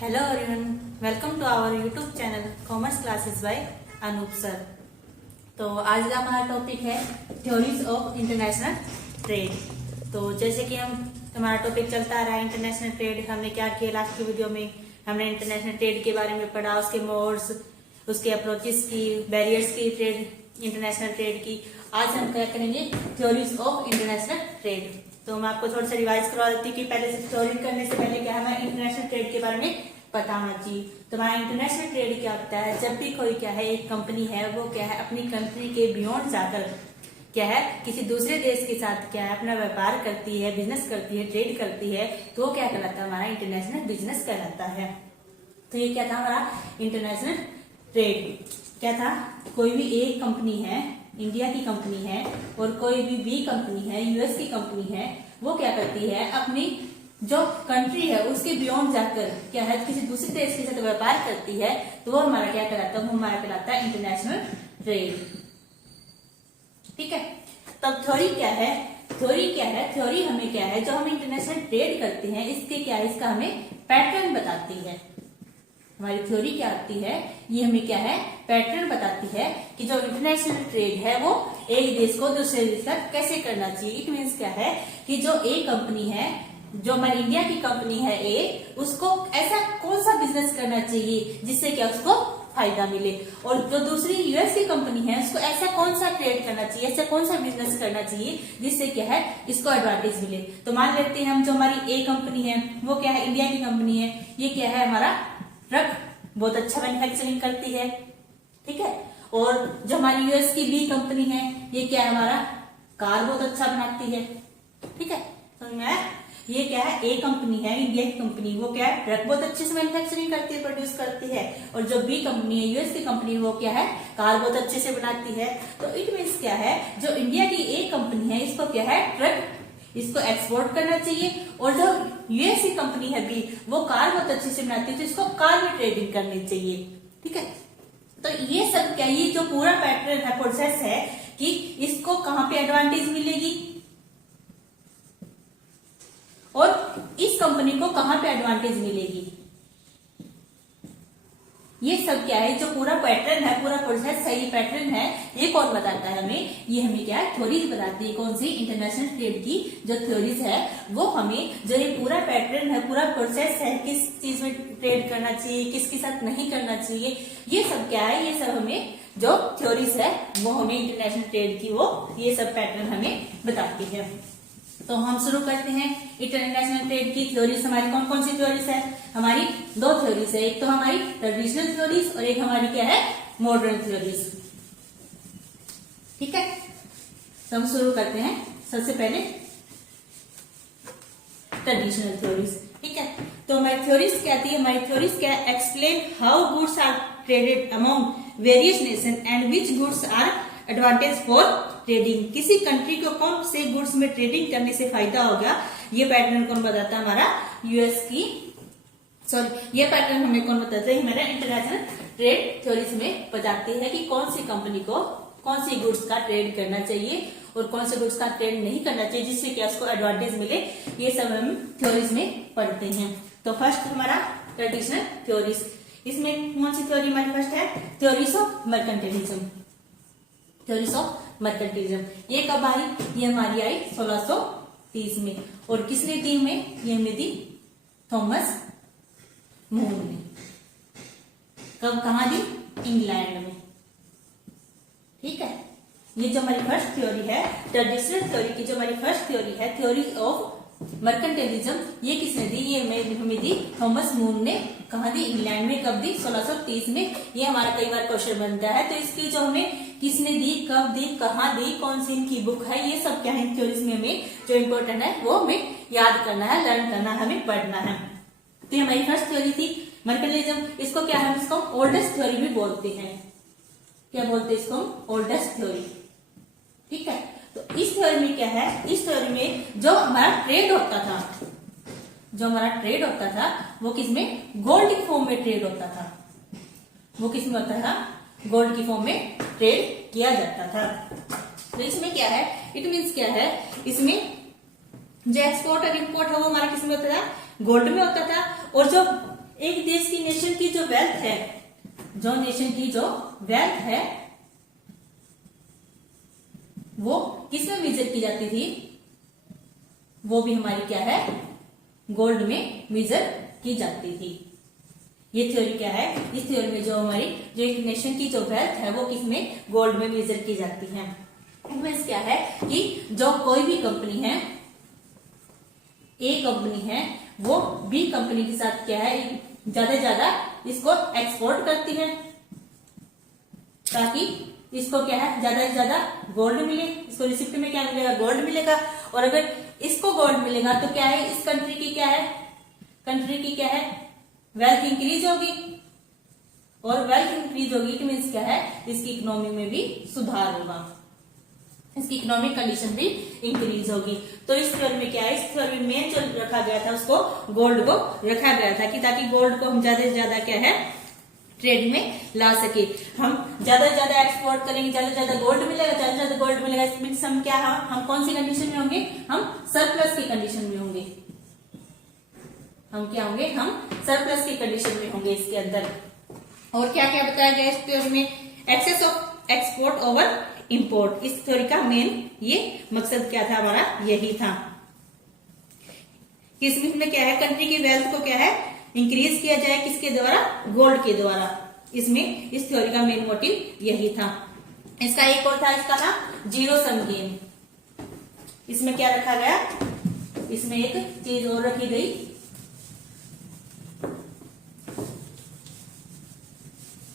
Hello everyone, welcome to our YouTube channel Commerce Classes by Anoop sir. तो आज का हमारा टॉपिक है थ्योरीज ऑफ इंटरनेशनल ट्रेड। तो जैसे कि हमारा टॉपिक चलता रहा है इंटरनेशनल ट्रेड, हमने क्या किया लास्ट की वीडियो में हमने इंटरनेशनल ट्रेड के बारे में पढ़ा, उसके मोड्स, उसके अप्रोचेस की, बैरियर्स की, ट्रेड इंटरनेशनल ट्रेड की। आज हम क्या करेंगे थ्योरीज ऑफ इंटरनेशनल ट्रेड। तो मैं आपको थोड़ा सा रिवाइज करवा देती हूँ कि पहले से थ्योरी करने से पहले क्या हमें इंटरनेशनल ट्रेड के बारे में पता होना चाहिए। तो हमारा इंटरनेशनल ट्रेड क्या होता है, जब भी कोई क्या है एक कंपनी है वो क्या है अपनी कंट्री के बियॉन्ड जाकर क्या है किसी दूसरे देश के साथ क्या है अपना व्यापार करती है, बिजनेस करती है, ट्रेड करती है, तो वो क्या कहलाता है हमारा इंटरनेशनल बिजनेस कहलाता है। तो ये क्या था हमारा इंटरनेशनल ट्रेड। क्या था, कोई भी एक कंपनी है, इंडिया की कंपनी है और कोई भी बी कंपनी है, यूएस की कंपनी है, वो क्या करती है अपनी जो कंट्री है उसके बियॉन्ड जाकर क्या है किसी दूसरे देश के साथ व्यापार करती है, तो वो हमारा क्या कहलाता है, वो हमारा कहलाता है इंटरनेशनल ट्रेड। ठीक है। तब थ्योरी क्या है, थ्योरी हमें क्या है जो हम इंटरनेशनल ट्रेड करते हैं इसके क्या है, इसका हमें पैटर्न बताती है। हमारी थ्योरी क्या आती है, ये हमें क्या है पैटर्न बताती है कि जो इंटरनेशनल ट्रेड है वो एक देश को दूसरे देश का कैसे करना चाहिए। इट मीन्स क्या है कि जो एक कंपनी है, जो हमारी इंडिया की कंपनी है ए, उसको ऐसा कौन सा बिजनेस करना चाहिए जिससे क्या उसको फायदा मिले, और जो दूसरी यूएस की कंपनी है उसको ऐसा कौन सा ट्रेड करना चाहिए, ऐसा कौन सा बिजनेस करना चाहिए जिससे क्या है इसको एडवांटेज मिले। तो मान लेते हैं हम जो हमारी ए कंपनी है वो क्या है इंडिया की कंपनी है, ये क्या है हमारा ट्रक बहुत अच्छा मैन्युफैक्चरिंग करती है। ठीक है। और जो हमारी यूएस की बी कंपनी है ये क्या है हमारा कार बहुत अच्छा बनाती है। ठीक है। समझ में आया? ये क्या है ए कंपनी है इंडिया की कंपनी, वो क्या है ट्रक बहुत अच्छे से मैन्युफैक्चरिंग करती है, प्रोड्यूस करती है, और जो बी कंपनी है यूएस की कंपनी वो क्या है कार बहुत अच्छे से बनाती है। तो इट मीन्स क्या है जो इंडिया की ए कंपनी है इसको क्या है ट्रक इसको एक्सपोर्ट करना चाहिए, और जो यूएस की कंपनी है बी वो कार बहुत अच्छे से बनाती है तो इसको कार में ट्रेडिंग करनी चाहिए। ठीक है। तो ये सब क्या, ये जो पूरा पैटर्न है, प्रोसेस है कि इसको कहां पे एडवांटेज मिलेगी और इस कंपनी को कहां पे एडवांटेज मिलेगी, ये सब क्या है जो पूरा पैटर्न है, पूरा प्रोसेस है, ये पैटर्न है, ये कौन बताता है हमें, ये हमें क्या है थ्योरीज बताती है। कौन सी इंटरनेशनल ट्रेड की जो थ्योरीज है वो हमें जो ये पूरा पैटर्न है, पूरा प्रोसेस है, किस चीज में ट्रेड करना चाहिए, किसके साथ नहीं करना चाहिए, ये सब क्या है, ये सब हमें जो थ्योरीज है वो हमें इंटरनेशनल ट्रेड की वो ये सब पैटर्न हमें बताती है। तो हम शुरू करते हैं इंटरनेशनल ट्रेड की थ्योरीज। हमारी कौन कौन सी थ्योरीज है, हमारी दो थ्योरीज है, एक तो हमारी ट्रेडिशनल थ्योरीज और एक हमारी क्या है मॉडर्न थ्योरीज। ठीक है। तो हम शुरू करते हैं सबसे पहले ट्रेडिशनल थ्योरीज। ठीक है। तो हमारी थ्योरीज क्या थी, हमारी थ्योरीज क्या explain how goods are traded among various nation and which goods are advantage for trading. किसी कंट्री को कौन से गुड्स में ट्रेडिंग करने से फायदा होगा, ये पैटर्न कौन बताता है हमारा यूएस की, सॉरी ये पैटर्न हमें कौन बताता है, हमारा इंटरनेशनल ट्रेड थ्योरीज में बताती है कि कौन सी कंपनी को कौन सी गुड्स का ट्रेड करना चाहिए और कौन से गुड्स का ट्रेड नहीं करना चाहिए जिससे क्या उसको एडवांटेज मिले, ये सब हम थ्योरीज में पढ़ते हैं। तो फर्स्ट हमारा ट्रेडिशनल थ्योरीज, इसमें कौन सी थ्योरी हमारी फर्स्ट है theories of mercantilism. Theories of mercantilism ये कब आई, ये हमारी आई 1630 में, और किसने दी हमें, ये हमें दी थॉमस मूर ने। कब कहा दी, इंग्लैंड में। ठीक है। ये जो हमारी फर्स्ट थ्योरी है ट्रेडिशनल थ्योरी की, जो हमारी फर्स्ट थ्योरी है थ्योरी ऑफ मर्केंटिलिज्म, ये किसने दी, ये हमें दी थॉमस मूर ने। कहा दी, इंग्लैंड में। कब दी, 1630 में। ये हमारा कई बार क्वेश्चन बनता है, तो इसकी जो हमें किसने दी, कब दी, कहाँ दी, कौन सी इनकी बुक है, ये सब क्या है थ्योरीज में हमें जो इम्पोर्टेंट है वो हमें याद करना है, लर्न करना है, हमें पढ़ना है। तो ये हमारी फर्स्ट थ्योरी थी मर्केंटिलिज्म। इसको क्या है, इसको ओल्डेस्ट थ्योरी भी बोलते हैं। क्या बोलते हैं इसको, ओल्डेस्ट थ्योरी। ठीक है। तो इस थ्योरी में क्या है, इस थ्योरी में जो हमारा ट्रेड होता था, वो किसमें, गोल्ड की फॉर्म में ट्रेड होता था। वो किसमें होता था, गोल्ड की फॉर्म में ट्रेड किया जाता था। तो इसमें क्या है, इट मीन्स क्या है, इसमें जो एक्सपोर्ट और इम्पोर्ट है वो हमारा किसमें होता था, गोल्ड में होता था, और जो एक देश की नेशन की जो वेल्थ है, जो नेशन की जो वेल्थ है वो किसमें मेजर की जाती थी, वो भी हमारी क्या है, गोल्ड में मेजर की जाती थी। ये थ्योरी क्या है, इस थ्योरी में जो हमारी जो एक नेशन की जो वेल्थ है वो किसमें, गोल्ड में मेजर की जाती है। मीन्स क्या है कि जो कोई भी कंपनी है, ए कंपनी है, वो बी कंपनी के साथ क्या है, ज्यादा से ज्यादा इसको एक्सपोर्ट करती है ताकि इसको क्या है, ज्यादा से ज्यादा गोल्ड मिले। इसको रिसिप्ट में क्या मिलेगा, गोल्ड मिलेगा। और अगर इसको गोल्ड मिलेगा तो क्या है, इस कंट्री की क्या है, कंट्री की क्या है, वेल्थ इंक्रीज होगी। और वेल्थ इंक्रीज होगी इट मीन्स क्या है, इसकी इकोनॉमी में भी सुधार होगा, इसकी इकोनॉमिक कंडीशन भी इंक्रीज होगी। तो इस थ्योरी में क्या है, इस थ्योरी में मेन जो रखा गया था उसको गोल्ड को रखा गया था कि ताकि गोल्ड को हम ज्यादा से ज्यादा क्या है, ट्रेड में ला सके। हम ज्यादा से ज्यादा एक्सपोर्ट करेंगे, ज्यादा से ज्यादा गोल्ड मिलेगा, ज्यादा से ज्यादा गोल्ड मिलेगा, इट मीन्स हम क्या, हम कौन सी कंडीशन में होंगे, हम सरप्लस की कंडीशन में होंगे। हम क्या होंगे, हम सरप्लस की कंडीशन में होंगे इसके अंदर। और क्या क्या बताया गया इस थ्योरी में, excess of export over import. इस थ्योरी का मेन ये मकसद क्या था, हमारा यही था। इसमें क्या है, कंट्री की वेल्थ को क्या है, इंक्रीज किया जाए, किसके द्वारा, गोल्ड के द्वारा। इसमें इस थ्योरी का मेन मोटिव यही था। इसका एक और था, इसका था जीरो सम गेम। इसमें क्या रखा गया, इसमें एक चीज और रखी गई,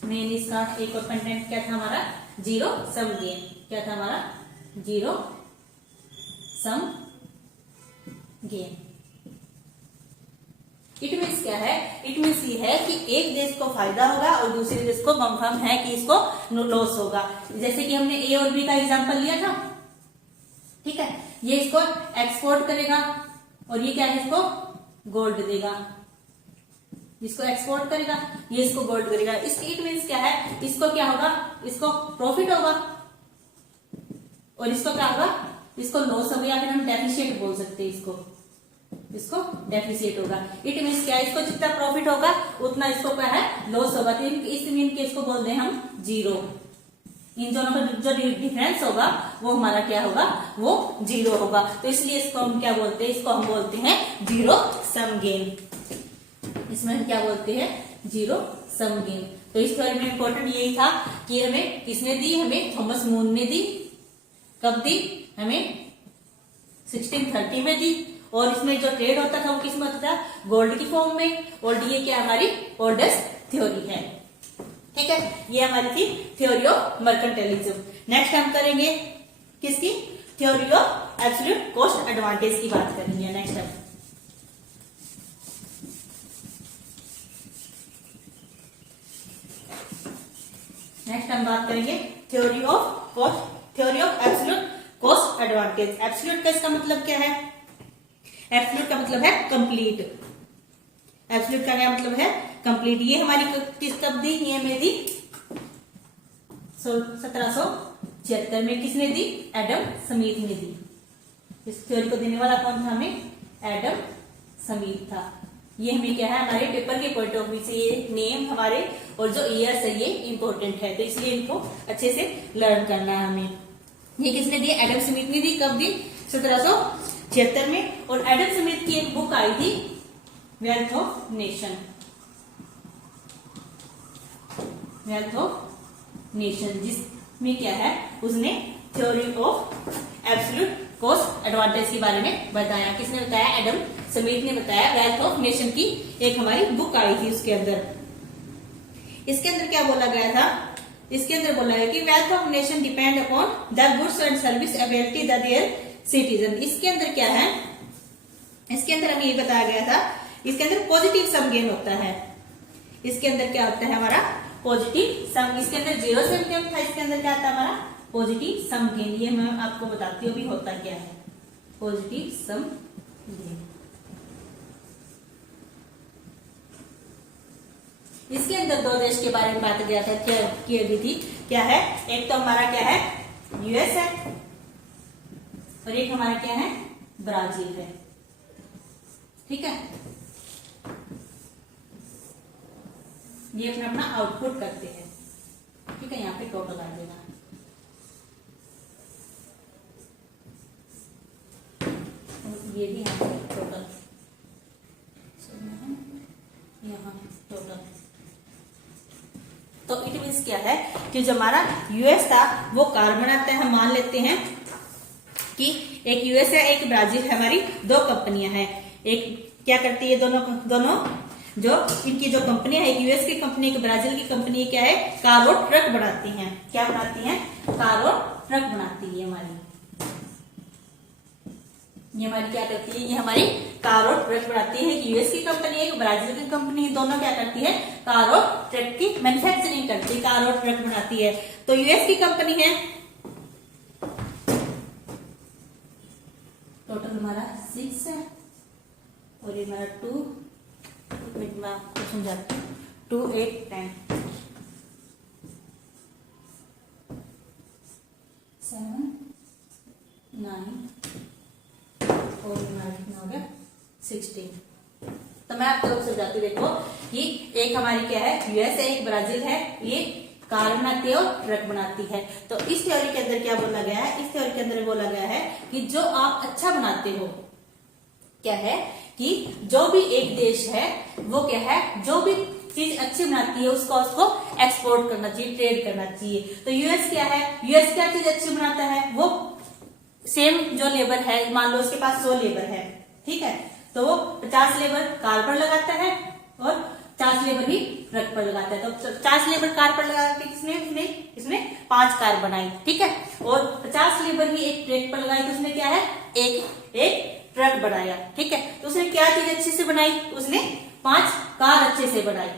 मेन इसका एक और कंटेंट क्या था हमारा, जीरो सम गेम। क्या था हमारा, zero sum game. It means क्या है, इट मीन्स ये है कि एक देश को फायदा होगा और दूसरे देश को कंफर्म है कि इसको लॉस होगा। जैसे कि हमने ए और बी का एग्जांपल लिया था, ठीक है, ये इसको एक्सपोर्ट करेगा और ये क्या है, इसको गोल्ड देगा। इसको एक्सपोर्ट करेगा, ये इसको गोल्ड करेगा। इसकी इट मीन्स क्या है, इसको क्या होगा, इसको प्रॉफिट होगा और इसको क्या होगा, इसको लॉस होगा, या फिर हम डेफिशिएट बोल सकते हैं इसको डेफिशिएट होगा। इट मीन्स क्या है, इसको जितना प्रॉफिट होगा उतना इसको क्या है, लॉस होगा। तो इस मीन के इसको बोलते हैं हम जीरो। इन दोनों का जो डिफरेंस होगा वो हमारा क्या होगा, वो जीरो होगा। तो इसलिए इसको हम क्या बोलते हैं, इसको हम बोलते हैं जीरो सम गेम। इसमें हम क्या बोलते हैं, जीरो सम गेम। तो इस थ्योरी में इंपॉर्टेंट यही था कि हमें किसने दी, हमें थॉमस मून ने दी। कब दी, हमें 1630 में दी। और इसमें जो ट्रेड होता था वो किस में होता था, गोल्ड की फॉर्म में। और ये क्या हमारी ओल्डेस्ट थ्योरी है, ठीक है। ये हमारी थी थ्योरी ऑफ मर्केंटाइलिज्म। नेक्स्ट हम करेंगे किसकी, theory of absolute cost advantage की बात करेंगे नेक्स्ट हम। नेक्स्ट हम बात करेंगे theory of cost, theory of absolute cost advantage. Absolute का इसका मतलब क्या है, एब्सोल्यूट का मतलब है कंप्लीट। एब्सोल्यूट का क्या मतलब है, कंप्लीट। ये हमारी किस कब दी, ये हमें दी 1776 में। किसने दी, एडम स्मिथ ने दी। इस थ्योरी को देने वाला कौन था हमें, एडम स्मिथ था। ये हमें क्या है, हमारे पेपर के पॉइंट ऑफ व्यू से ये नेम हमारे और जो ईयर्स है ये इंपॉर्टेंट है, तो इसलिए इनको अच्छे से लर्न करना है हमें। ये किसने दी, एडम स्मिथ ने दी। कब दी, 1776 में। और एडम स्मिथ की एक बुक आई थी, wealth of nation. Wealth of nation, जिसमें क्या है, उसने theory of absolute cost advantage के बारे में बताया। किसने बताया, एडम स्मिथ ने बताया। वेल्थ ऑफ नेशन की एक हमारी बुक आई थी, उसके अंदर इसके अंदर क्या बोला गया था, इसके अंदर बोला है कि wealth of nation depend upon the goods and service availability the their citizen. इसके अंदर क्या है, इसके अंदर हमें ये बताया गया था, इसके अंदर पॉजिटिव सम गेन होता है। इसके अंदर क्या होता है हमारा, पॉजिटिव सम। इसके अंदर जीरो सम गेन था, इसके अंदर क्या आता है हमारा, पॉजिटिव सम गेन। ये मैं आपको बताती हूँ अभी होता क्या है पॉजिटिव सम गेन। इसके अंदर दो देश के बारे में बात किया था, की गई थी। क्या है, एक तो हमारा क्या है, यूएस है, और एक हमारा क्या है, ब्राजील है, ठीक है। ये अपना अपना आउटपुट करते हैं, ठीक है। यहाँ पे टोटल आ जाएगा, ये भी यहाँ पे टोटल, यहाँ टोटल। तो इट मीन्स क्या है कि जो हमारा यूएस था वो कार बनाता है। हम मान लेते हैं कि एक यूएस है, एक ब्राजील है, हमारी दो कंपनियां हैं। एक क्या करती है, दोनों जो इनकी जो कंपनी है, एक यूएस की कंपनी, एक ब्राजील की कंपनी, क्या है, कार और ट्रक बनाती हैं। क्या बनाती हैं? कार और ट्रक बनाती है हमारी। ये हमारी क्या करती है, ये हमारी कार और ट्रक बनाती है। यूएस की कंपनी है, एक ब्राजील की कंपनी, दोनों क्या करती है, कार और ट्रक की मैन्युफैक्चरिंग करती है, कार और ट्रक बनाती है। तो यूएस की कंपनी है, टोटल हमारा 6 है और ये हमारा 2, मैं आपको समझाती हूँ, 2, 8, 10, 7, 9 और हमारा कितना हो गया 16। तो मैं आपको समझाती हूँ। देखो कि एक हमारी क्या है, यूएस है, एक ब्राजील है, ये कार बनाती है और ट्रक बनाती है। तो इस थ्योरी के अंदर क्या बोला गया है, इस थ्योरी के अंदर बोला गया है कि जो आप अच्छा बनाते हो, क्या है कि जो भी एक देश है वो क्या है, जो भी चीज अच्छी बनाती है उसको एक्सपोर्ट करना चाहिए, ट्रेड करना चाहिए। तो यूएस क्या है, यूएस क्या चीज अच्छी बनाता है, वो सेम जो लेबर है, मान लो उसके पास 100 लेबर है, ठीक है, तो वो 50 लेबर कार पर लगाता है और 50 लेबर ही ट्रक पर लगाता है। तो 50 लेबर कार पर लगा के इसने 5 कार बनाई, ठीक है, और 50 लेबर ही एक ट्रक पर लगाई, तो उसने क्या है, एक ट्रक बनाया, ठीक है। तो उसने क्या चीज अच्छे से बनाई, उसने 5 कार अच्छे से बनाई,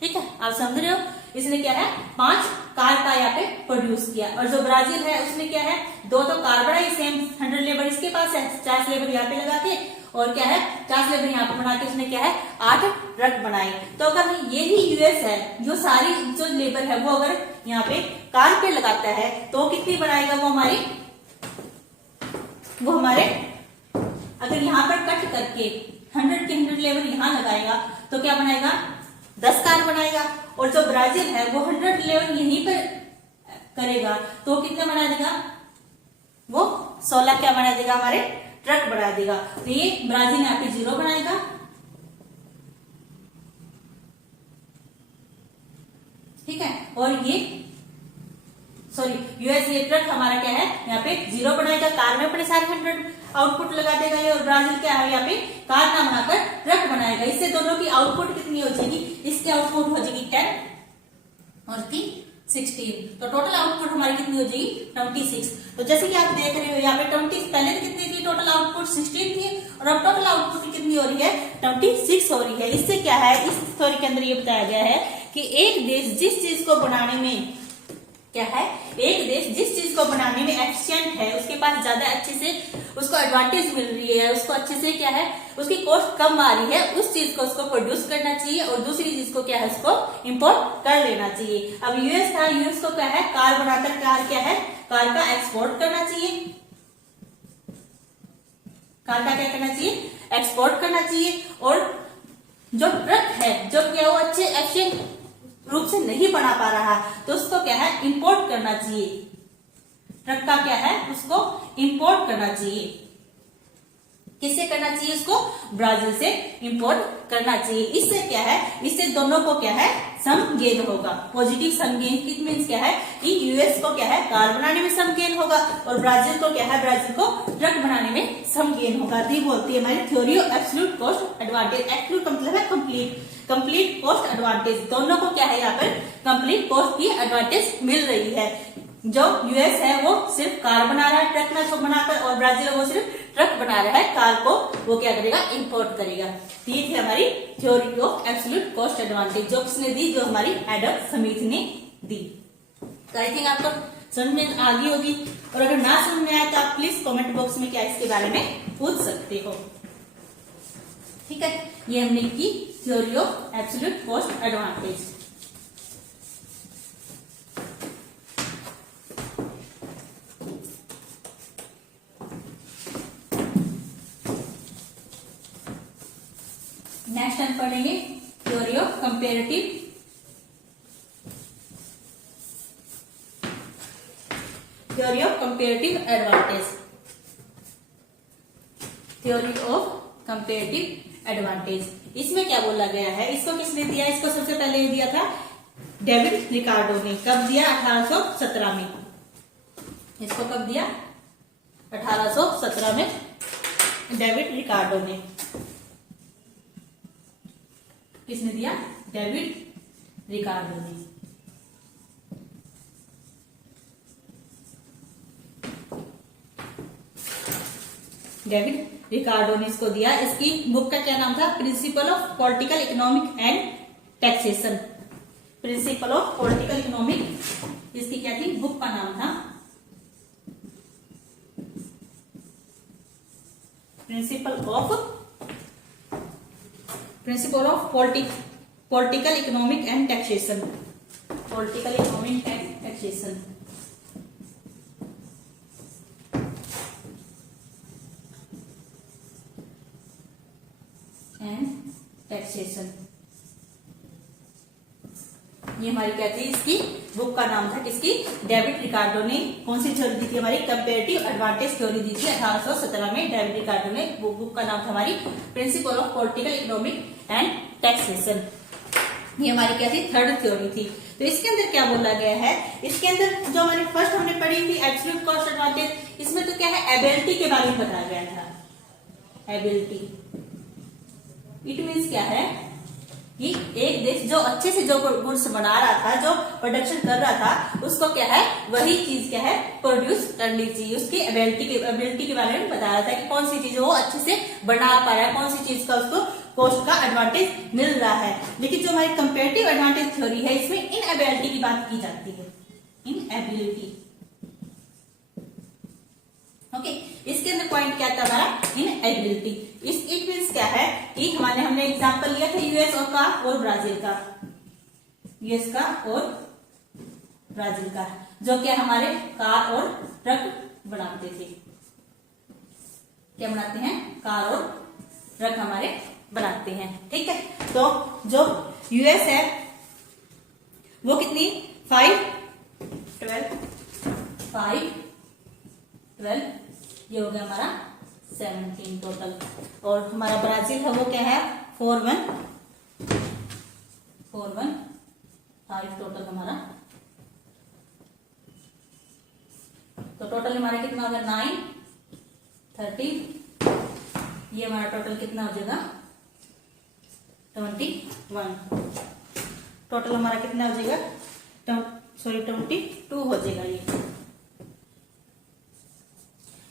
ठीक है, आप समझ रहे हो। इसने क्या है, 5 कार का यहाँ पे प्रोड्यूस किया। और जो ब्राजील है उसने क्या है, 2 तो कार बनाई, सेम 100 लेबर इसके पास है, 50 लेबर यहाँ पे लगा के, और क्या है 50 लेबर यहाँ पे बना के उसने क्या है 8 ट्रक बनाए। तो अगर यही यूएस है, जो सारी जो लेबर है वो अगर यहाँ पे कार पे लगाता है तो कितनी बनाएगा वो हमारे अगर यहाँ पर कट करके 100 की 100 लेबर यहाँ लगाएगा तो क्या बनाएगा, 10 कार बनाएगा। और जो ब्राजील है वो 100 लेबर यहीं पर करेगा तो कितने बना देगा, वो 16 क्या बना देगा, हमारे ट्रक बना देगा। तो ये ब्राजील यहाँ पे 0 बनाएगा, ठीक है, और ये यूएस ये ट्रक हमारा क्या है यहाँ पे 0 बनाएगा, कार में अपने सारे 100 आउटपुट लगा देगा ये। और ब्राजील क्या है, यहाँ पे कार ना बनाकर ट्रक बनाएगा। इससे दोनों की आउटपुट कितनी हो जाएगी, इसकी आउटपुट हो जाएगी 10 और की 16। तो टोटल आउटपुट हमारी कितनी हो जाएगी 26। तो जैसे कि आप देख रहे हो यहाँ पे 20 पहले कितनी थी, टोटल आउटपुट 16 थी और अब टोटल आउटपुट कितनी हो रही है 26 हो रही है। इससे क्या है, इस थ्योरी के अंदर ये बताया गया है कि एक देश जिस चीज को बनाने में क्या है, एक देश जिस चीज को बनाने में एफिशिएंट है, उसके पास ज्यादा अच्छे से उसको एडवांटेज मिल रही है, उसको अच्छे से क्या है उसकी कॉस्ट कम आ रही है, उस चीज को उसको प्रोड्यूस करना चाहिए और दूसरी चीज को क्या है उसको इंपोर्ट कर लेना चाहिए। अब यूएस था, यूएस को क्या है कार बनाकर कार क्या है कार का एक्सपोर्ट करना चाहिए, कार का क्या करना चाहिए एक्सपोर्ट करना चाहिए। और जो ट्रक है जो क्या वो अच्छे एफिशिएंट रूप से नहीं बना पा रहा तो उसको क्या है इंपोर्ट करना चाहिए, ट्रक का क्या है उसको इंपोर्ट करना चाहिए। किससे करना चाहिए, उसको ब्राजील से इंपोर्ट करना चाहिए। इससे क्या है, इससे दोनों को क्या है सम गेन होगा, positive sum gain. It means क्या है कि यूएस को क्या है कार बनाने में सम गेन होगा और ब्राजील को क्या है ब्राजील को ट्रक बनाने में सम गेन होगा। तो ये बोलती है हमारी theory of absolute cost advantage. Absolute का मतलब है कंप्लीट कॉस्ट एडवांटेज। दोनों को क्या है यहाँ पर कंप्लीट कॉस्ट की एडवांटेज मिल रही है। जो यूएस है वो सिर्फ कार बना रहा है ट्रक ना बनाकर, और ब्राजील वो सिर्फ ट्रक बना रहा है, कार को वो क्या करेगा इंपोर्ट करेगा। तो ये थी हमारी theory of absolute cost advantage, जो किसने दी, जो हमारी एडम स्मिथ ने दी। तो आई थिंक आपको समझ में आ गई होगी, और अगर ना समझ में आए तो आप प्लीज कमेंट बॉक्स में क्या इसके बारे में पूछ सकते हो, ठीक है। ये हमने की theory of absolute cost advantage. Next हम पढ़ेंगे theory of comparative theory of comparative advantage, theory of comparative advantage. इसमें क्या बोला गया है, इसको किसने दिया, इसको सबसे पहले दिया था डेविड रिकार्डो ने। कब दिया, 1817 में। इसको कब दिया, 1817 में डेविड रिकार्डो ने। किसने दिया, डेविड रिकार्डो ने। डेविड रिकार्डो ने इसको दिया। इसकी बुक का क्या नाम था, principle of political economic and taxation. Principle of political economic, इसकी क्या थी, बुक का नाम था principle of political economic and taxation, political economic and taxation. Taxation, ये हमारी क्या थी, इसकी बुक का नाम था, किसकी, डेविड रिकार्डो ने। कौन सी थ्योरी दी थी, हमारी कंपेरेटिव एडवांटेज थ्योरी दी थी 1817 में डेविड रिकार्डो ने। बुक का नाम था हमारी principle of political economic and taxation. ये हमारी क्या थी, थर्ड थ्योरी थी। तो इसके अंदर क्या बोला गया है, इसके अंदर जो हमारी फर्स्ट हमने पढ़ी थी एब्सोल्यूट कॉस्ट एडवांटेज, इसमें तो क्या है, एबिलिटी के बारे में बताया गया था। एबिलिटी, इट मीन्स क्या है कि एक देश जो अच्छे से जो गुड्स बना रहा था, जो प्रोडक्शन कर रहा था, उसको क्या है, वही चीज क्या है, प्रोड्यूस करनी चाहिए। उसकी एबिलिटी के बारे में बताया था कि कौन सी चीज वो अच्छे से बना पा रहा है, कौन सी चीज का उसको कॉस्ट का एडवांटेज मिल रहा है। लेकिन जो हमारी कंपेरेटिव एडवांटेज थ्योरी है, इसमें इन एबिलिटी की बात की जाती है, इन एबिलिटी। ओके, इसके अंदर पॉइंट क्या था हमारा, इन एबिलिटी। इट मीन्स क्या है कि हमने एग्जांपल लिया था यूएस का और ब्राजील का, यूएस का और ब्राजील का, जो क्या हमारे कार और ट्रक बनाते थे। क्या बनाते हैं, कार और ट्रक हमारे बनाते हैं। ठीक है, तो जो यूएस है वो कितनी, 5, 12, ये हो गया हमारा 17 टोटल। और हमारा ब्राजील है वो क्या है, 4, 5 टोटल हमारा। तो टोटल हमारा कितना होगा, 9, 30, ये हमारा टोटल कितना हो जाएगा, 21। टोटल हमारा कितना हो जाएगा, 22 हो जाएगा ये।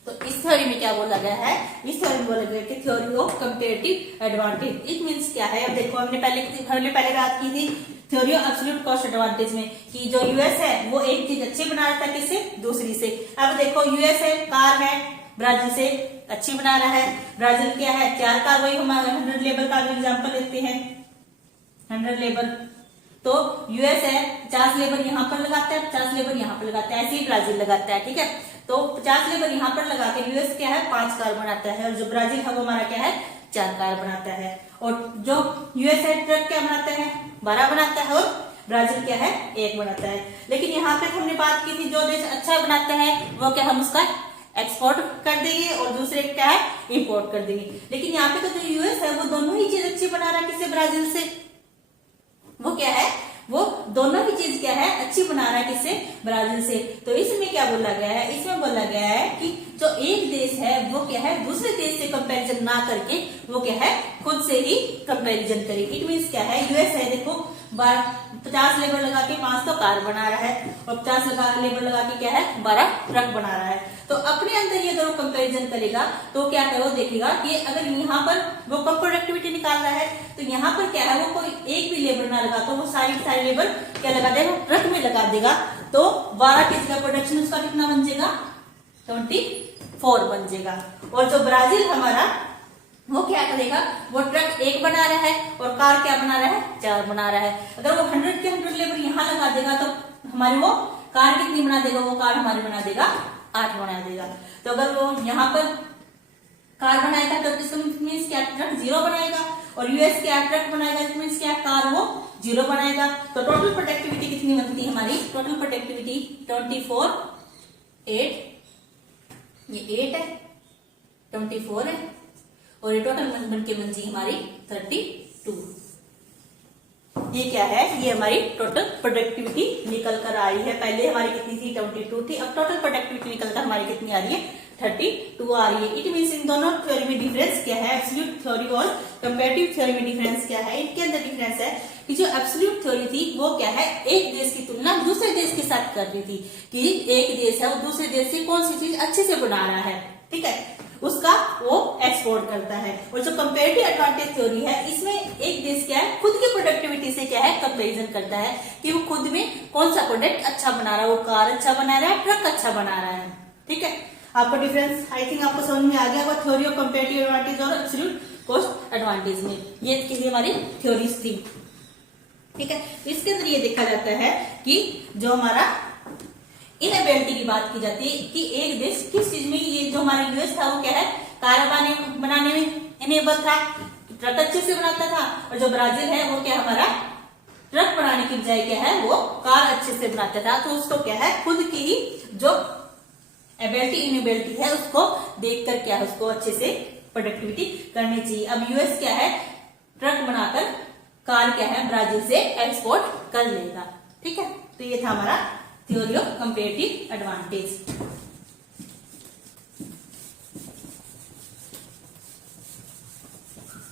तो इस थ्योरी में क्या बोला गया है, इस थ्योरी में बोला गया कि theory of comparative advantage. It means क्या है, अब देखो हमने पहले बात की थी theory of absolute cost advantage में कि जो यूएस है वो एक चीज अच्छी बना रहा था, किससे, दूसरी से। अब देखो यूएस है, कार है, ब्राजील से अच्छी बना रहा है। ब्राजील क्या है, 4 कार, वही हमारा 100 लेबर का एग्जाम्पल लेते हैं, 100 लेबर। तो यूएस है, 50 लेबर यहाँ पर लगाता है, 50 लेबर यहाँ पर लगाता है, ऐसे ही ब्राजील लगाता है। ठीक है, तो 50 लेबर यहाँ पर लगा के यूएस क्या है, 5 कार बनाता है, और जो ब्राजील है वो हमारा क्या है, 4 कार बनाता है। और जो यूएस है ट्रक क्या बनाता है, 12 बनाता है, और ब्राजील क्या है, 1 बनाता है। लेकिन यहाँ पे हमने बात की थी जो देश अच्छा बनाता है वो क्या, हम उसका एक्सपोर्ट कर देंगे और दूसरे क्या है, इंपोर्ट कर देंगे। लेकिन यहाँ पे तो जो यूएस है वो दोनों ही चीज अच्छी बना रहा है, किससे, ब्राजील से। वो क्या है, वो दोनों ही चीज क्या है, अच्छी बना रहा है, किससे, ब्राजील से। तो इसमें क्या बोला गया है, इसमें बोला गया है कि जो एक देश है वो क्या है, दूसरे देश से कंपैरिजन ना करके वो क्या है, खुद से ही कंपैरिजन करे। इट मींस क्या है, यूएस है, देखो 50 लेबर लगा के 5 तो कार बना रहा है, और 50 लेबर लगा के क्या है, 12 ट्रक बना रहा है। तो अपने अंदर ये दोनों कंपैरिजन करेगा तो क्या है, वो देखेगा कि अगर यहाँ पर वो कम प्रोडक्टिविटी निकाल रहा है, तो यहाँ पर क्या है, वो कोई एक भी लेबर ना लगा, तो वो सारी लेबर क्या लगा देगा, ट्रक में लगा देगा। तो 12 केजी का प्रोडक्शन उसका कितना बन जाएगा, 24 बन जाएगा। और जो ब्राजील हमारा, वो क्या करेगा, वो ट्रक 1 बना रहा है और कार क्या बना रहा है, 4 बना रहा है। अगर वो 100 के 100 लेबर यहाँ लगा देगा तो हमारी वो कार कितनी बना देगा, वो कार हमारी बना देगा 8 बना देगा। तो अगर वो यहाँ पर कार बनाएगा तो इसका मीन्स क्या, ट्रक 0 बनाएगा, और यूएस क्या ट्रक बनाएगा, मीन्स क्या, कार वो 0 बनाएगा। तो टोटल प्रोडक्टिविटी कितनी बनती है हमारी, टोटल प्रोडक्टिविटी 24 8, ये 8 है, 24 है, और ये टोटल बन के बन जाएगी हमारी 32। ये क्या है, ये हमारी टोटल प्रोडक्टिविटी निकल कर आई है। पहले हमारी कितनी थी, 22 थी, अब टोटल प्रोडक्टिविटी निकल कर हमारी कितनी आ रही है, 32 आ रही है। इट मीन्स इन दोनों थ्योरी में डिफरेंस क्या है, एब्सोल्यूट थ्योरी और कंपैरेटिव थ्योरी में डिफरेंस क्या है। इनके अंदर डिफरेंस है कि जो एब्सोल्यूट थ्योरी थी वो क्या है, एक देश की तुलना दूसरे देश के साथ कर रही थी कि एक देश है वो दूसरे देश से कौन सी चीज अच्छे से बना रहा है, ठीक है, उसका वो एक्सपोर्ट करता है। और जो कंपैरेटिव एडवांटेज थ्योरी है, इसमें एक देश क्या है, खुद की प्रोडक्टिविटी से क्या है, कंपैरिजन करता है कि वो खुद में कौन सा प्रोडक्ट अच्छा बना रहा है, वो कार अच्छा बना रहा है, ट्रक अच्छा बना रहा है, ठीक है। आपको डिफरेंस आई थिंक आपको समझ में आ गया होगा, थ्योरी ऑफ कंपैरेटिव एडवांटेज और एब्सोल्यूट कॉस्ट एडवांटेज में। ये किसी हमारी थ्योरीज थी, ठीक है। इसके अंदर ये देखा जाता है कि जो हमारा इनएबिलिटी की बात की जाती है कि एक देश किस चीज में, ये जो हमारा यूएस था वो क्या है, कार बनाने में इनेबल था, ट्रक अच्छे से बनाता था, और जो ब्राजील है वो क्या हमारा ट्रक बनाने की बजाय क्या है, वो कार अच्छे से बनाता था। तो उसको क्या है, खुद की ही जो एबिलिटी इनएबिलिटी है उसको देखकर क्या है, उसको अच्छे से प्रोडक्टिविटी करनी चाहिए। अब यूएस क्या है, ट्रक बनाकर कार क्या है ब्राजील से एक्सपोर्ट कर लेगा, ठीक है। तो ये था हमारा theory of comparative advantage.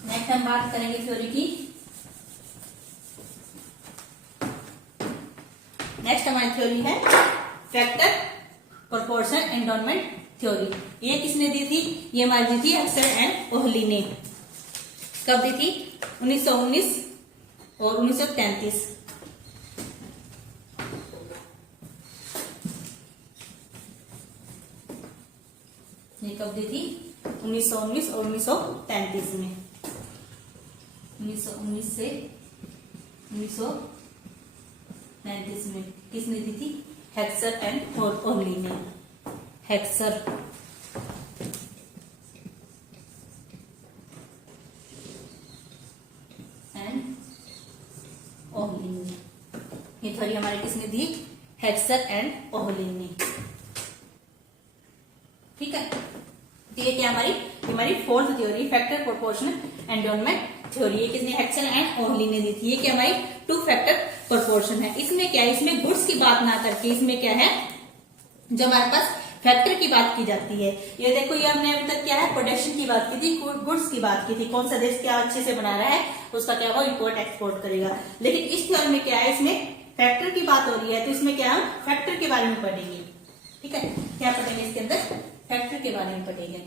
Next हम बात करेंगे थ्योरी की। नेक्स्ट हमारी थ्योरी है फैक्टर प्रोपोर्शन एंडोनमेंट थ्योरी। ये किसने दी थी, ये हमारी दी थी हक्सर एंड ओहली ने। कब दी थी, 1919 और 1933। ये कब दी थी, 1919 और 1933 में। 1919 से 1933 में किसने दी थी, हेक्सर एंड ओहली ने। हेक्सर एंड ओहली ने, ये थ्योरी हमारे किसने दी, हेक्सर एंड ओहली ने, ठीक है। तो ये क्या हमारी fourth theory factor proportion endowment theory, ये किसने, हेक्सर एंड ओहली ने दी थी। ये क्या हमारी टू फैक्टर प्रोपोर्शन है। इसमें क्या है, इसमें गुड्स की बात ना करके इसमें क्या है, जो हमारे पास फैक्टर की बात की जाती है। ये देखो, ये हमने अभी तक क्या है, प्रोडक्शन की बात की थी, गुड्स की बात की थी, कौन सा देश क्या अच्छे से बना रहा है उसका क्या वो इंपोर्ट एक्सपोर्ट करेगा। लेकिन इस थ्योरी में क्या है, इसमें फैक्टर की बात हो रही है, तो इसमें क्या हम फैक्टर के बारे में पढ़ेंगे, ठीक है। क्या पढ़ेंगे इसके अंदर, फैक्टर के बारे में पढ़ेंगे।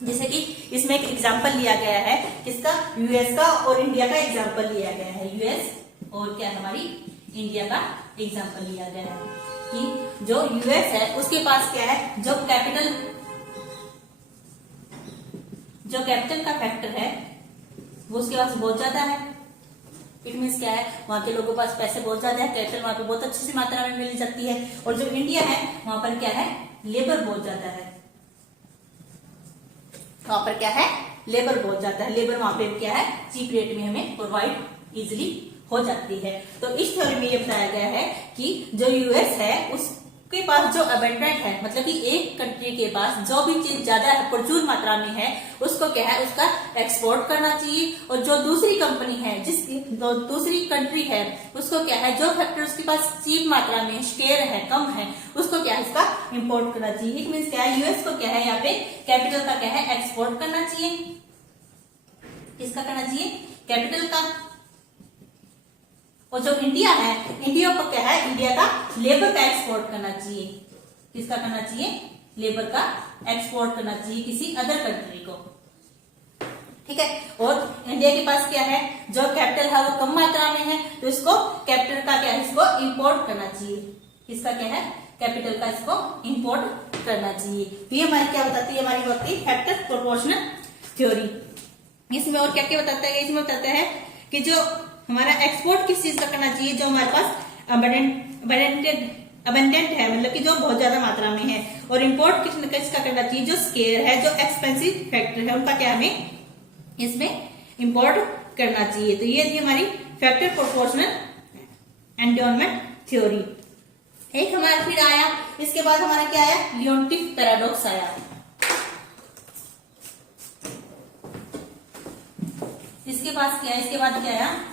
जैसे कि इसमें एक एग्जांपल लिया गया है, किसका, यूएस का और इंडिया का एग्जांपल लिया गया है। यूएस और क्या हमारी इंडिया का एग्जांपल लिया गया है कि जो यूएस है उसके पास क्या है, जो कैपिटल का फैक्टर है वो उसके पास बहुत ज्यादा है। इट मीन्स क्या है, वहां के लोगों के पास पैसे बहुत ज्यादा है, कैपिटल वहां पे बहुत अच्छी सी मात्रा में मिल जाती है। और जो इंडिया है वहां पर क्या है, लेबर बहुत ज्यादा है, वहां पर क्या है, लेबर बहुत ज्यादा है। लेबर वहां पे क्या है, चीप रेट में हमें प्रोवाइड इजिली हो जाती है। तो इस थ्योरी में ये बताया गया है कि जो यूएस है उसके पास जो अबेंडेंट है, मतलब कि एक कंट्री के पास जो भी चीज ज्यादा है, प्रचुर मात्रा में है, उसको क्या है, उसका एक्सपोर्ट करना चाहिए। और जो दूसरी कंपनी है, जिसकी दूसरी कंट्री है, उसको क्या है, जो फैक्टर उसके पास चीप मात्रा में शेयर है, कम है, उसको क्या है, इसका इंपोर्ट करना चाहिए। इट मीन्स क्या है, यूएस को क्या है, यहाँ पे कैपिटल का क्या है, एक्सपोर्ट करना चाहिए। किसका करना चाहिए, कैपिटल का। और जो इंडिया है, इंडिया को क्या है, इंडिया का लेबर का एक्सपोर्ट करना चाहिए। किसका करना चाहिए, लेबर का एक्सपोर्ट करना चाहिए किसी अदर कंट्री को, ठीक है। और इंडिया के पास क्या है, जो कैपिटल है वो कम मात्रा में है, तो इसको कैपिटल का क्या है, इसको इंपोर्ट करना चाहिए। किसका क्या है, कैपिटल का इसको इंपोर्ट करना चाहिए। तो ये हमारी क्या बताती है, हमारी होती है फैक्टर प्रोपोर्शनल थ्योरी। इसमें और क्या क्या बताता है, इसमें बताता है कि जो हमारा एक्सपोर्ट किस चीज का करना चाहिए, जो हमारे पास अबंडेंट है, मतलब कि जो बहुत ज्यादा मात्रा में है। और इंपोर्ट किसका करना चाहिए, जो स्केयर है, जो एक्सपेंसिव फैक्टर है, उनका क्या हमें इसमें इंपोर्ट करना चाहिए। तो ये थी हमारी फैक्टर प्रोपोर्शनल एंटोनमेंट थ्योरी। एक हमारा फिर आया, इसके बाद हमारा क्या आया, लियोनटिफ पैराडॉक्स आया। इसके पास क्या है, इसके बाद क्या आया,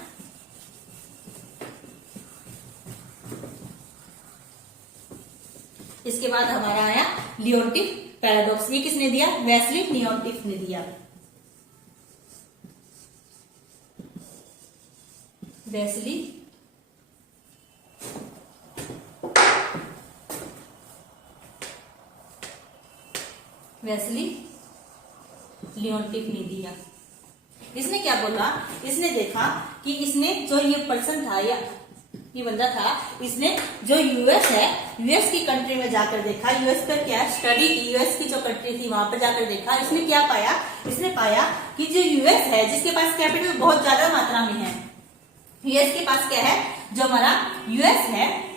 इसके बाद हमारा आया लियोनटिफ पैराडॉक्स। ये किसने दिया, वेस्ली लियोनटिफ ने दिया। वेस्ली लियोनटिफ ने दिया। इसने क्या बोला, इसने देखा कि इसने जो ये पर्सन था या ये बंदा था, इसने जो यूएस है, यूएस की कंट्री में जाकर देखा, यूएस पर क्या स्टडी की, यूएस की जो कंट्री थी वहां पर जाकर देखा। इसने क्या पाया, इसने पाया कि जो यूएस है, जिसके पास कैपिटल बहुत ज्यादा मात्रा में है, यूएस के पास क्या है, जो हमारा यूएस है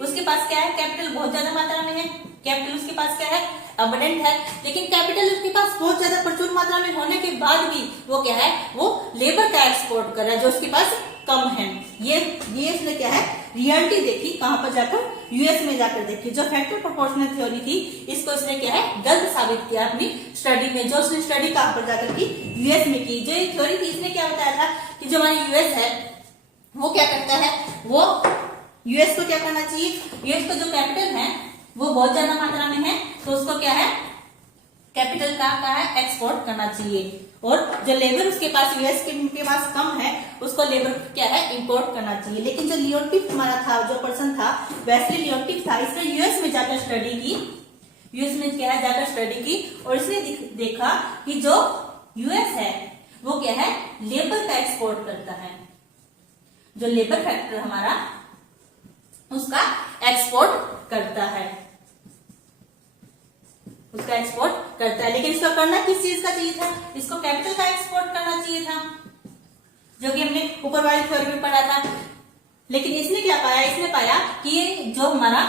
उसके पास क्या है, कैपिटल बहुत ज्यादा मात्रा में है, कैपिटल उसके पास क्या है, अबंडेंट है। लेकिन कैपिटल उसके पास बहुत ज्यादा प्रचुर मात्रा में होने के बाद भी वो क्या है, वो लेबर का एक्सपोर्ट कर रहा है जो उसके पास कम है। ये इसने क्या है, रियलिटी देखी, कहां पर जाकर, यूएस में जाकर देखी। जो फैक्टर प्रोपोर्शनल थ्योरी थी, इसको इसने क्या है, गलत साबित किया अपनी स्टडी में। जो उसने स्टडी कहां पर जाकर की, यूएस में की। जो ये थ्योरी थी, इसने क्या बताया था कि जो हमारी यूएस है वो क्या करता है, वो यूएस को क्या करना चाहिए, यूएस का जो कैपिटल है वो बहुत ज्यादा मात्रा में है, तो उसको क्या है, कैपिटल का है एक्सपोर्ट करना चाहिए। और जो लेबर उसके पास यूएस के पास कम है, उसको लेबर क्या है, इंपोर्ट करना चाहिए। लेकिन जो लियोनटिफ हमारा था, जो पर्सन था, वेस्ली लियोनटिफ था, इसने यूएस में जाकर स्टडी की, यूएस में क्या है, जाकर स्टडी की, और इसने देखा कि जो यूएस है वो क्या है, लेबर का एक्सपोर्ट करता है। जो लेबर फैक्टर हमारा उसका एक्सपोर्ट करता है, उसका एक्सपोर्ट करता है। लेकिन इसको करना किस चीज का चाहिए था, इसको कैपिटल का एक्सपोर्ट करना चाहिए था, जो कि हमने ऊपर वाली थ्योरी में पढ़ा था। लेकिन इसने क्या पाया, इसने पाया कि ये जो हमारा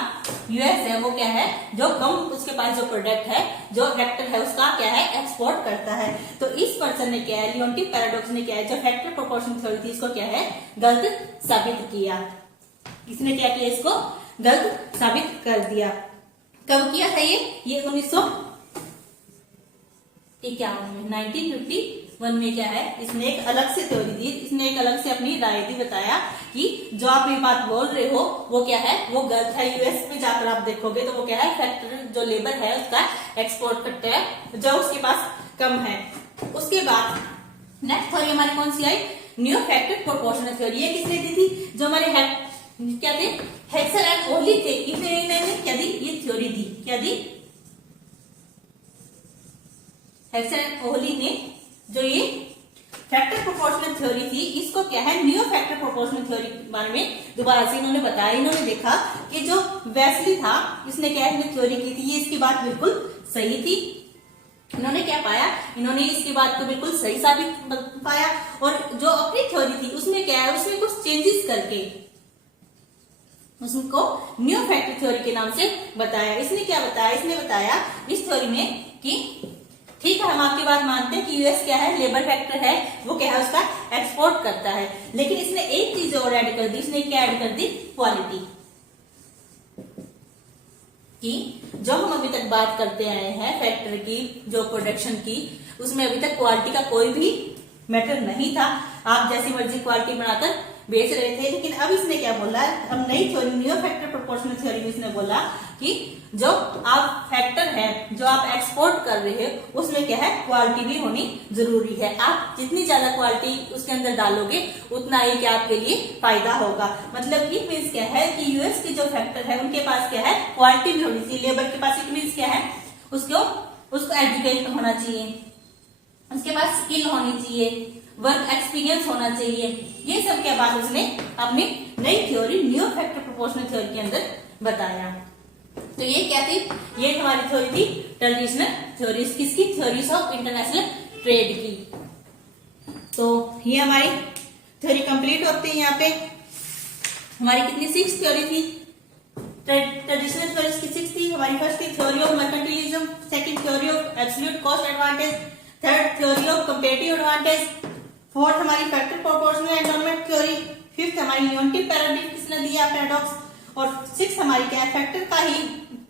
यूएस है वो क्या है, जो कम उसके पास जो प्रोडक्ट है, जो फैक्टर है उसका क्या है, एक्सपोर्ट करता है। तो इस पर्सन ने क्या है, लियोनटिफ पैराडॉक्स ने क्या है, जो फैक्टर प्रोपोर्शन थ्योरी थी, इसको क्या है, गलत साबित किया। इसने क्या किया, इसको गलत साबित कर दिया। कब किया था ये 1951 में, 1951 में क्या है, इसने एक अलग से थ्योरी दी, इसने एक अलग से अपनी राय दी, बताया कि जो आप ये बात बोल रहे हो वो क्या है, वो गलत है। यूएस में जाकर आप देखोगे तो वो क्या है, फैक्टर जो लेबर है उसका एक्सपोर्ट करता है जो उसके पास कम है। उसके बाद नेक्स्ट थ्योरी हमारी कौन सी आई, न्यू फैक्टर प्रोपोर्शनल थ्योरी। ये किसने दी थी, जो हमारे क्या थे, हेक्सल एंड ओहली थे, इन्होंने क्या दी, ये थ्योरी दी, क्या दी, हेक्सल एंड ओहली ने जो ये फैक्टर प्रोपोर्शनल थ्योरी थी, इसको क्या है, न्यू फैक्टर प्रोपोर्शनल थ्योरी के बारे में दोबारा से इन्होंने बताया। इन्होंने देखा कि जो वेस्ली था, इसने क्या है, थ्योरी की थी, ये इसकी बात बिल्कुल सही थी। इन्होंने क्या पाया, इन्होंने इसकी बात को बिल्कुल सही साबित पाया, और जो अपनी थ्योरी थी उसमें क्या है, उसमें कुछ चेंजेस करके उसको न्यू फैक्टर थ्योरी के नाम से बताया। इसने क्या बताया, इसने बताया इस थ्योरी में कि ठीक है, हम आपकी बात मानते हैं कि यूएस क्या है, लेबर फैक्टर है, वो क्या है, उसका एक्सपोर्ट करता है। लेकिन इसने एक चीज और ऐड कर दी, इसने क्या ऐड कर दी, क्वालिटी की। जो हम अभी तक बात करते आए हैं फैक्टर की, जो प्रोडक्शन की, उसमें अभी तक क्वालिटी का कोई भी मैटर नहीं था। आप जैसी मर्जी क्वालिटी बनाकर बेच रहे थे। लेकिन अब इसने क्या बोला, अब नई theory, new factor proportional theory में इसने बोला कि जो आप फैक्टर है, जो आप एक्सपोर्ट कर रहे हो, उसमें क्या है, क्वालिटी भी होनी जरूरी है। आप जितनी ज्यादा क्वालिटी उसके अंदर डालोगे उतना ही क्या आपके लिए फायदा होगा। मतलब कि मीन्स क्या है कि यूएस की जो फैक्टर है उनके पास क्या है, क्वालिटी भी होनी चाहिए। लेबर के पास इट मीन्स क्या है, उसको एजुकेट होना चाहिए, उसके पास स्किल होनी चाहिए, वर्क एक्सपीरियंस होना चाहिए। ये सब क्या बात उसने अपनी नई theory, new factor proportional theory के अंदर बताया। तो ये क्या थी, ये हमारी थ्योरी थी ट्रेडिशनल थ्योरीज, किसकी, थ्योरीज ऑफ इंटरनेशनल ट्रेड की। तो ये हमारी थ्योरी कंप्लीट होती है। यहाँ पे हमारी कितनी 6 थ्योरी थी, ट्रेडिशनल थ्योरीज की 6 थी। हमारी फर्स्ट थी theory of mercantilism, second theory of absolute cost advantage, third theory of comparative advantage, fourth हमारी फैक्टर प्रोपोर्शनल एंटोनमेंट थ्योरी, 5th हमारी न्यूटन पैराडाइम किसने दिया, पैराडॉक्स, और 6 हमारी क्या है, फैक्टर का ही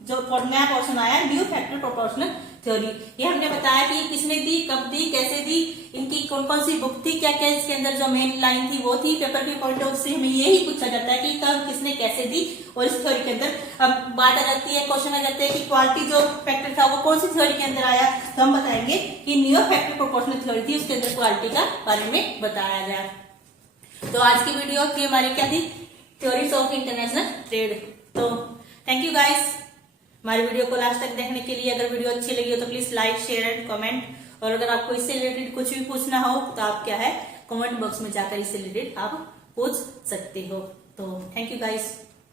जो नया पोर्शन आया न्यू फैक्टर प्रोपोर्शनल थ्योरी। ये हमने बताया कि किसने दी, कब दी, कैसे दी, इनकी कौन कौन सी बुक थी, क्या क्या इसके अंदर जो मेन लाइन थी वो थी। पेपर के पॉइंट ऑफ से हमें यही पूछा जाता है कि कब, किसने, कैसे दी। और इस थ्योरी के अंदर अब बात आ जाती है, क्वेश्चन आ जाते हैं कि क्वालिटी जो फैक्टर था वो कौन सी थ्योरी के अंदर आया, तो हम बताएंगे कि न्यू फैक्टर प्रोपोर्शनल थ्योरी थी, उसके अंदर क्वालिटी का बारे में बताया गया। तो आज की वीडियो की हमारी क्या थी, थ्योरीज ऑफ इंटरनेशनल ट्रेड। तो थैंक यू गाइस हमारी वीडियो को लास्ट तक देखने के लिए। अगर वीडियो अच्छी लगी हो तो please like, share and comment, और अगर आपको इससे रिलेटेड कुछ भी पूछना हो तो आप क्या है कमेंट बॉक्स में जाकर इससे रिलेटेड आप पूछ सकते हो। तो थैंक यू गाइस।